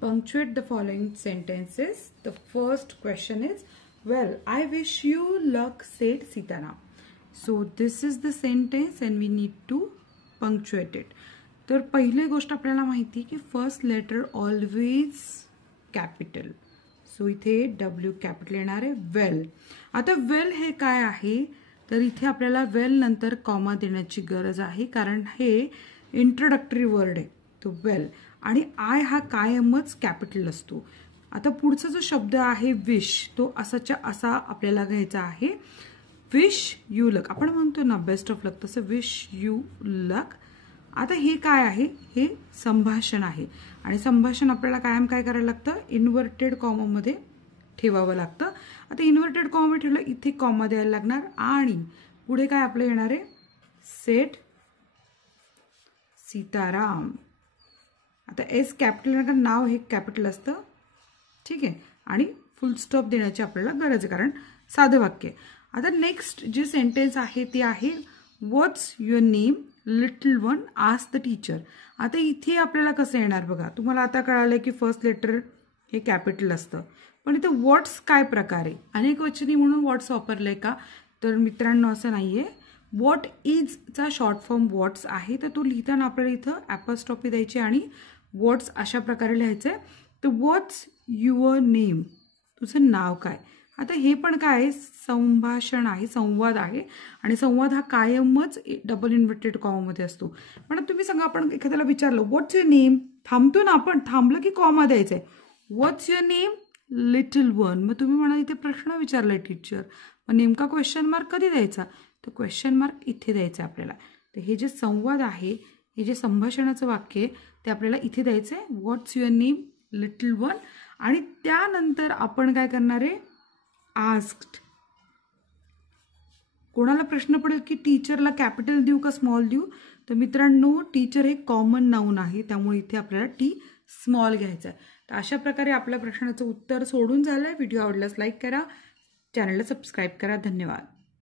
punctuate the following sentences. The first question is, well, I wish you luck, said Sitaram. So this is the sentence and we need to punctuate it. तर पहिली गोष्ट आपल्याला माहिती की first letter always capital. So इथे W capital येणार आहे. वेल. आता वेल हे काय आहे तर इथे आपल्याला वेल नंतर कॉमा देण्याची गरज आहे कारण हे इंट्रोडक्टरी वर्ड आहे तो वेल. आणि आय हा कायमच कॅपिटल असतो. आता पुढचा जो शब्द आहे विश तो असाच्या असा आपल्याला घ्यायचा आहे. विश यू लक. आपण म्हणतो ना बेस्ट ऑफ लक तसं विश यू लक. आता हे काय आहे हे संभाषण आहे आणि संभाषण आपल्याला कायम काय करायला लागतं इन्व्हर्टेड कॉमा मध्ये ठेवावं लागतं. आता इन्व्हर्टेड कॉमा मध्ये ठेवलं इथे कॉमा द्यायला लागणार आणि पुढे काय आपलं येणार आहे सेट सीताराम. आता एस कॅपिटल कारण नाव हे कॅपिटल असतं ठीक आहे आणि फुल स्टॉप देण्याची आपल्याला गरज आहे कारण साधं वाक्य. आता नेक्स्ट जे सेंटेन्स आहे ते आहे what's your name little one ask the teacher. आता इथे आपल्याला कसं येणार बघा तुम्हाला आता कळालं की फर्स्ट लेटर हे कॅपिटल असतं पण इथे व्हॉट्स काय प्रकारे अनेक वचनी म्हणून व्हॉट्स वापरलंय का तर मित्रांनो असं नाहीये. व्हॉट इज चा शॉर्ट फॉर्म व्हॉट्स आहे तर तो लिहिताना आपल्याला इथं ॲपॉस्ट्रॉफी द्यायची आणि व्हॉट्स अशा प्रकारे लिहायचंय. तर व्हॉट्स युअर नेम तुझं नाव काय. आता हे पण काय आहे संभाषण आहे संवाद आहे आणि संवाद हा कायमच डबल इन्व्हर्टेड कॉमामध्ये असतो. पण तुम्ही सांगा आपण एखाद्याला विचारलं व्हॉट्स युअर नेम थांबतो ना आपण थांबलं की कॉमा द्यायचंय. व्हॉट्स युअर नेम लिटल वन. मग तुम्ही म्हणा इथे प्रश्न विचारलाय टीचर मग नेमका क्वेश्चन मार्क कधी द्यायचा तर क्वेश्चन मार्क इथे द्यायचा आपल्याला. तर हे जे संवाद आहे हे जे संभाषणाचं वाक्य आहे ते आपल्याला इथे द्यायचंय व्हॉट्स युअर नेम लिटल वन. आणि त्यानंतर आपण काय करणार आहे आस्क्ड. कोणाला प्रश्न पडेल की टीचरला कॅपिटल देऊ का स्मॉल देऊ तर मित्रांनो टीचर हे कॉमन नाऊन आहे त्यामुळे इथे आपल्याला टी स्मॉल घ्यायचा आहे. तर अशा प्रकारे आपल्या प्रश्नाचं उत्तर सोडून झालंय. व्हिडिओ आवडल्यास लाईक करा चॅनलला सबस्क्राईब करा. धन्यवाद.